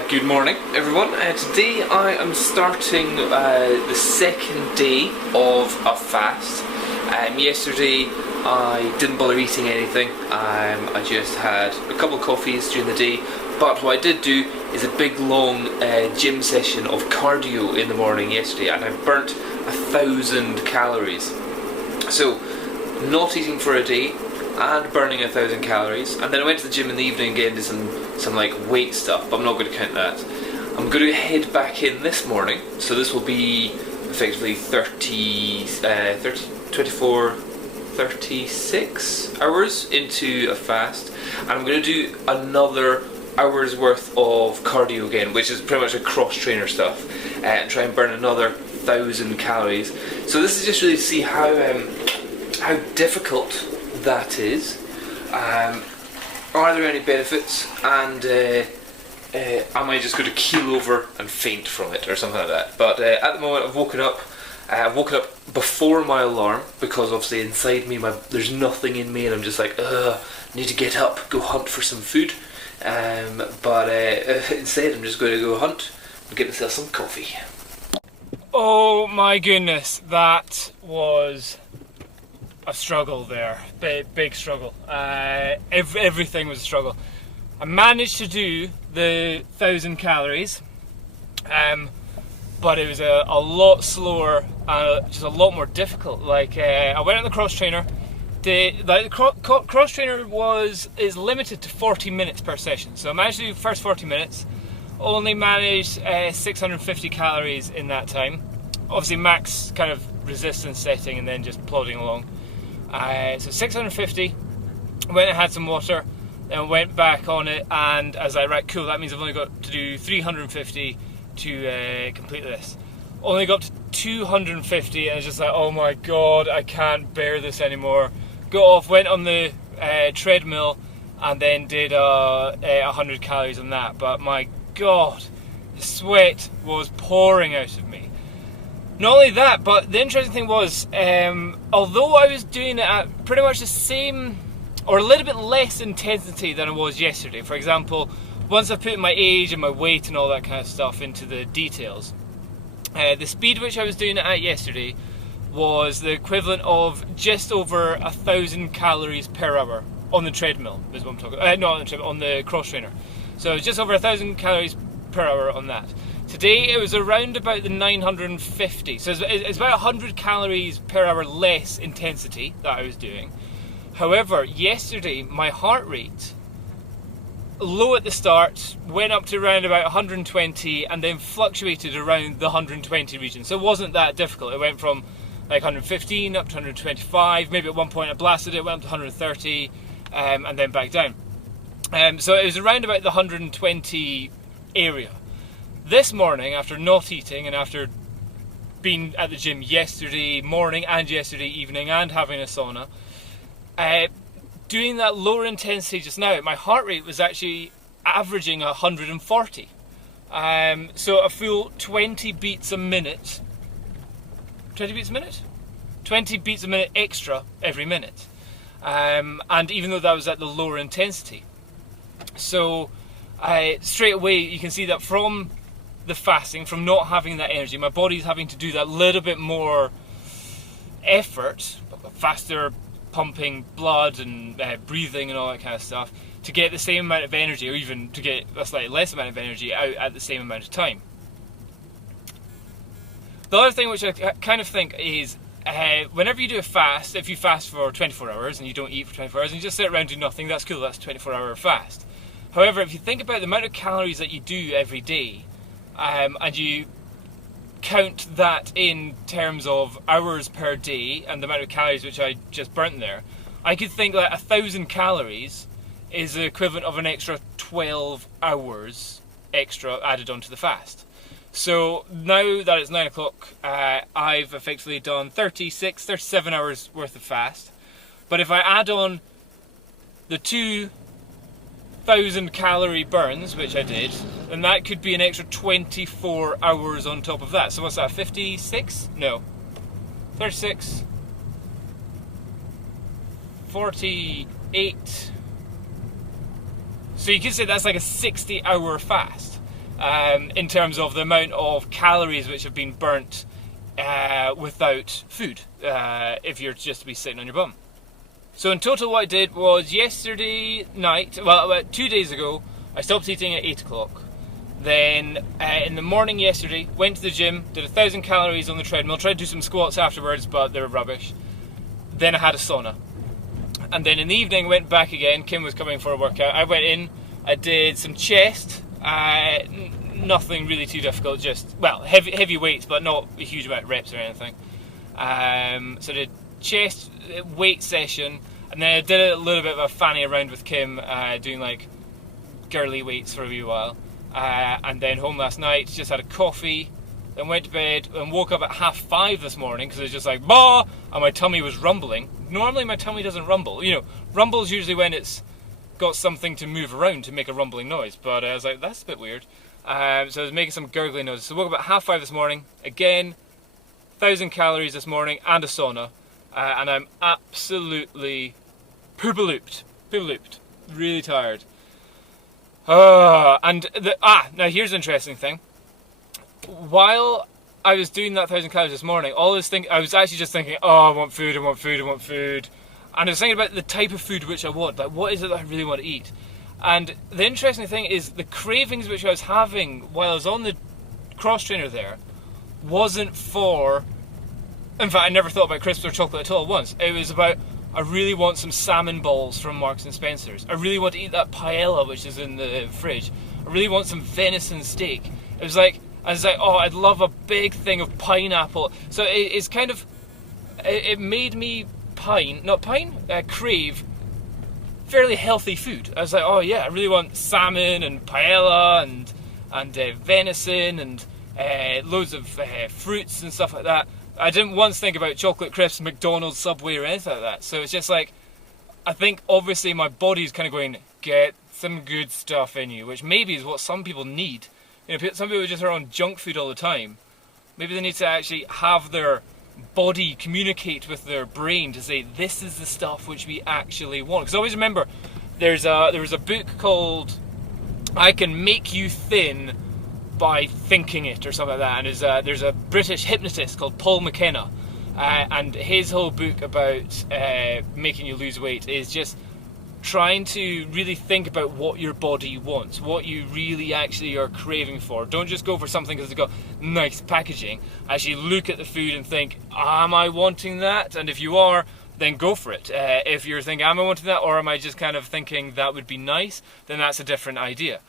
Good morning everyone. Today I am starting the second day of a fast. Yesterday I didn't bother eating anything. I just had a couple of coffees during the day, but what I did do is a big long gym session of cardio in the morning yesterday, and I burnt 1,000 calories. So not eating for a day and burning 1,000 calories, and then I went to the gym in the evening again, did some like weight stuff, but I'm not going to count that. I'm going to head back in this morning, so this will be effectively 36 hours into a fast, and I'm going to do another hour's worth of cardio again, which is pretty much a cross trainer stuff, and try and burn another 1,000 calories. So this is just really to see how difficult that is. Are there any benefits, and am I just going to keel over and faint from it or something like that? But at the moment I've woken up before my alarm, because obviously inside me there's nothing in me, and I'm just like, need to get up, go hunt for some food. But instead I'm just going to go hunt and get myself some coffee. Oh my goodness, that was a struggle there, big struggle. Everything was a struggle. I managed to do the 1,000 calories, but it was a lot slower and just a lot more difficult. Like I went on the cross trainer. The cross trainer is limited to 40 minutes per session, so I managed to do the first 40 minutes. Only managed 650 calories in that time. Obviously max kind of resistance setting, and then just plodding along. So 650, went and had some water, then went back on it, and I was like, right, cool, that means I've only got to do 350 to complete this. Only got up to 250, and I was just like, oh my god, I can't bear this anymore. Got off, went on the treadmill, and then did 100 calories on that, but my god, the sweat was pouring out of me. Not only that, but the interesting thing was, although I was doing it at pretty much the same, or a little bit less intensity than I was yesterday. For example, once I put my age and my weight and all that kind of stuff into the details, the speed which I was doing it at yesterday was the equivalent of just over 1,000 calories per hour on the treadmill, is what I'm talking about. Not on the treadmill, on the cross trainer. So just over 1,000 calories per hour on that. Today it was around about the 950, so it's about 100 calories per hour less intensity that I was doing. However, yesterday my heart rate, low at the start, went up to around about 120 and then fluctuated around the 120 region, so it wasn't that difficult. It went from like 115 up to 125, maybe at one point I blasted it, went up to 130 and then back down. So it was around about the 120 area. This morning, after not eating and after being at the gym yesterday morning and yesterday evening and having a sauna, doing that lower intensity just now, my heart rate was actually averaging 140. So a full 20 beats a minute. 20 beats a minute? 20 beats a minute extra every minute. And even though that was at the lower intensity. So straight away you can see that from the fasting, from not having that energy, my body's having to do that little bit more effort, faster pumping blood and breathing and all that kind of stuff, to get the same amount of energy, or even to get a slightly less amount of energy out at the same amount of time. The other thing which I kind of think is, whenever you do a fast, if you fast for 24 hours and you don't eat for 24 hours and you just sit around and do nothing, that's cool, that's a 24-hour fast. However, if you think about the amount of calories that you do every day, and you count that in terms of hours per day and the amount of calories which I just burnt there, I could think that 1,000 calories is the equivalent of an extra 12 hours extra added onto the fast. So now that it's 9 o'clock, I've effectively done 37 hours worth of fast. But if I add on the 2,000 calorie burns, which I did, then that could be an extra 24 hours on top of that. So what's that, 56? No. 36. 48. So you could say that's like a 60-hour fast. in terms of the amount of calories which have been burnt without food, if you're just to be sitting on your bum. So in total what I did was yesterday night, well about 2 days ago, I stopped eating at 8 o'clock. Then in the morning yesterday, went to the gym, did 1,000 calories on the treadmill, tried to do some squats afterwards, but they were rubbish. Then I had a sauna. And then in the evening, went back again. Kim was coming for a workout. I went in, I did some chest, nothing really too difficult, just, well, heavy weights, but not a huge amount of reps or anything. So I did chest weight session, and then I did a little bit of a fanny around with Kim, doing like girly weights for a wee while. And then home last night, just had a coffee, then went to bed and woke up at 5:30 this morning because it was just like, bah! And my tummy was rumbling. Normally my tummy doesn't rumble. You know, rumbles usually when it's got something to move around to make a rumbling noise. But I was like, that's a bit weird. So I was making some gurgling noises. So I woke up at 5:30 this morning. Again, 1,000 calories this morning and a sauna. And I'm absolutely poop-a-looped. Poop-a-looped. Really tired. Now here's an interesting thing. While I was doing that 1,000 calories this morning, I was actually just thinking, oh, I want food. And I was thinking about the type of food which I want, like what is it that I really want to eat? And the interesting thing is the cravings which I was having while I was on the cross trainer there wasn't for, in fact I never thought about crisps or chocolate at all once. It was about, I really want some salmon balls from Marks and Spencer's. I really want to eat that paella which is in the fridge. I really want some venison steak. I was like, oh, I'd love a big thing of pineapple. So it's kind of, it made me crave fairly healthy food. I was like, oh yeah, I really want salmon and paella and venison and loads of fruits and stuff like that. I didn't once think about chocolate crisps, McDonald's, Subway or anything like that. So it's just like, I think obviously my body's kind of going, get some good stuff in you, which maybe is what some people need. You know, some people just are on junk food all the time. Maybe they need to actually have their body communicate with their brain to say, this is the stuff which we actually want. Because I always remember, there was a book called I Can Make You Thin by Thinking It or something like that, and there's a British hypnotist called Paul McKenna, and his whole book about making you lose weight is just trying to really think about what your body wants, what you really actually are craving for. Don't just go for something because it's got nice packaging. Actually look at the food and think, am I wanting that? And if you are, then go for it. If you're thinking, am I wanting that, or am I just kind of thinking that would be nice, then that's a different idea.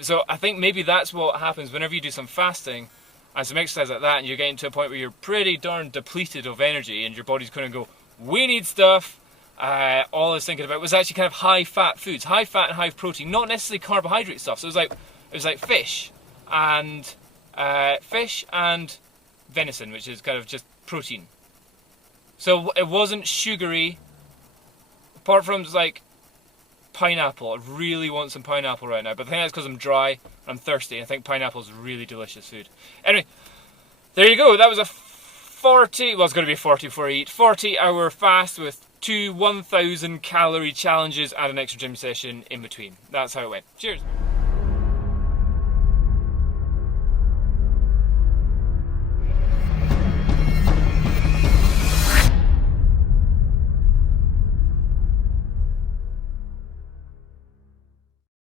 So I think maybe that's what happens whenever you do some fasting and some exercise like that, and you're getting to a point where you're pretty darn depleted of energy and your body's going to go, we need stuff. All I was thinking about was actually kind of high fat foods, high fat and high protein, not necessarily carbohydrate stuff. So it was like fish and venison, which is kind of just protein. So it wasn't sugary, apart from like pineapple. I really want some pineapple right now, but I think that's because I'm dry and I'm thirsty. I think pineapple is really delicious food. Anyway, there you go. That was a 40-hour fast with 2 1,000 calorie challenges and an extra gym session in between. That's how it went. Cheers.